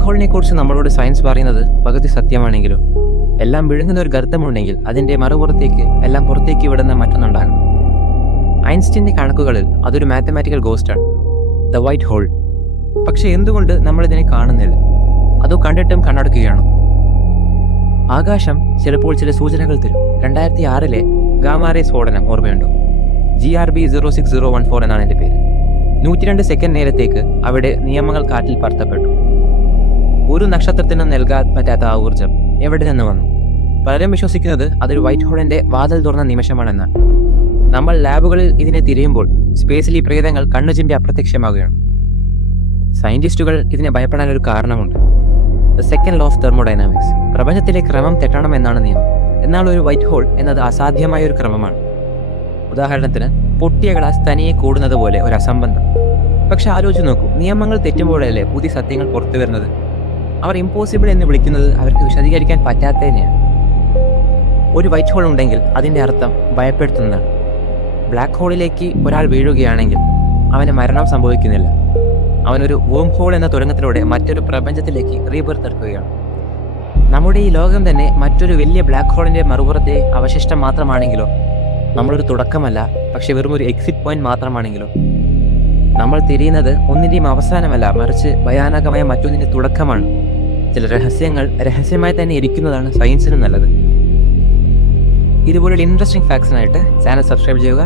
Black ഹോളിനെ കുറിച്ച് നമ്മളോട് science പറയുന്നത് പകുതി സത്യമാണെങ്കിലോ എല്ലാം വിഴുങ്ങുന്ന ഒരു ഗർത്തമുണ്ടെങ്കിൽ അതിൻ്റെ മറുപുറത്തേക്ക് എല്ലാം പുറത്തേക്ക് വിടുന്ന മറ്റൊന്നുണ്ടാകണം. ഐൻസ്റ്റീൻ്റെ കണക്കുകളിൽ അതൊരു മാത്തമാറ്റിക്കൽ ഗോസ്റ്റാണ്, ദ വൈറ്റ് ഹോൾ. പക്ഷെ എന്തുകൊണ്ട് നമ്മളിതിനെ കാണുന്നില്ല? അതോ കണ്ടിട്ടും കണ്ണടക്കുകയാണോ? ആകാശം ചിലപ്പോൾ ചില സൂചനകൾ തരും. 2006 ഗാമാറേ സ്ഫോടനം ഓർമ്മയുണ്ടോ? GRB 06014 എന്നാണ് എൻ്റെ പേര്. 102 സെക്കൻഡ് നേരത്തേക്ക് അവിടെ നിയമങ്ങൾ കാറ്റിൽ പറത്തപ്പെട്ടു. ഒരു നക്ഷത്രത്തിനും നൽകാൻ പറ്റാത്ത ആ ഊർജം എവിടെ നിന്ന് വന്നു? പലരും വിശ്വസിക്കുന്നത് അതൊരു വൈറ്റ് ഹോളിന്റെ വാതിൽ തുറന്ന നിമിഷമാണെന്നാണ്. നമ്മൾ ലാബുകളിൽ ഇതിനെ തിരയുമ്പോൾ സ്പേസിൽ ഈ പ്രേതങ്ങൾ കണ്ണുചിമ്പി അപ്രത്യക്ഷമാകുകയാണ്. സയന്റിസ്റ്റുകൾ ഇതിനെ ഭയപ്പെടാനൊരു കാരണമുണ്ട്. The second law of thermodynamics. പ്രപഞ്ചത്തിലെ ക്രമം തെറ്റണമെന്നാണ് നിയമം. എന്നാൽ ഒരു വൈറ്റ് ഹോൾ എന്നത് അസാധ്യമായ ഒരു ക്രമമാണ്. ഉദാഹരണത്തിന് പൊട്ടിയ ഗ്ലാസ് തനിയെ കൂടുന്നത് പോലെ ഒരു അസംബന്ധം. പക്ഷെ ആലോചിച്ച് നോക്കൂ, നിയമങ്ങൾ തെറ്റുമ്പോഴല്ലേ പുതിയ സത്യങ്ങൾ പുറത്തു വരുന്നത്? അവർ ഇമ്പോസിബിൾ എന്ന് വിളിക്കുന്നത് അവർക്ക് വിശദീകരിക്കാൻ പറ്റാത്തതിനെയാണ്. ഒരു വൈറ്റ് ഹോൾ ഉണ്ടെങ്കിൽ അതിൻ്റെ അർത്ഥം ഭയപ്പെടുത്തുന്നതാണ്. ബ്ലാക്ക് ഹോളിലേക്ക് ഒരാൾ വീഴുകയാണെങ്കിൽ അവന് മരണം സംഭവിക്കുന്നില്ല. അവനൊരു വോം ഹോൾ എന്ന തുരങ്കത്തിലൂടെ മറ്റൊരു പ്രപഞ്ചത്തിലേക്ക് റീബർത്ത് എടുക്കുകയാണ്. നമ്മുടെ ഈ ലോകം തന്നെ മറ്റൊരു വലിയ ബ്ലാക്ക് ഹോളിൻ്റെ മറുപുറത്തെ അവശിഷ്ടം മാത്രമാണെങ്കിലോ? നമ്മളൊരു തുടക്കമല്ല, പക്ഷെ വെറും ഒരു എക്സിറ്റ് പോയിന്റ് മാത്രമാണെങ്കിലോ? നമ്മൾ തിരിയുന്നത് ഒന്നിൻ്റെയും അവസാനമല്ല, മറിച്ച് ഭയാനകമായ മറ്റൊന്നിൻ്റെ തുടക്കമാണ്. ചില രഹസ്യങ്ങൾ രഹസ്യമായി തന്നെ ഇരിക്കുന്നതാണ് സയൻസിന് നല്ലത്. ഇതുപോലുള്ള ഇൻട്രസ്റ്റിംഗ് ഫാക്ട്സിനായിട്ട് ചാനൽ സബ്സ്ക്രൈബ് ചെയ്യുക.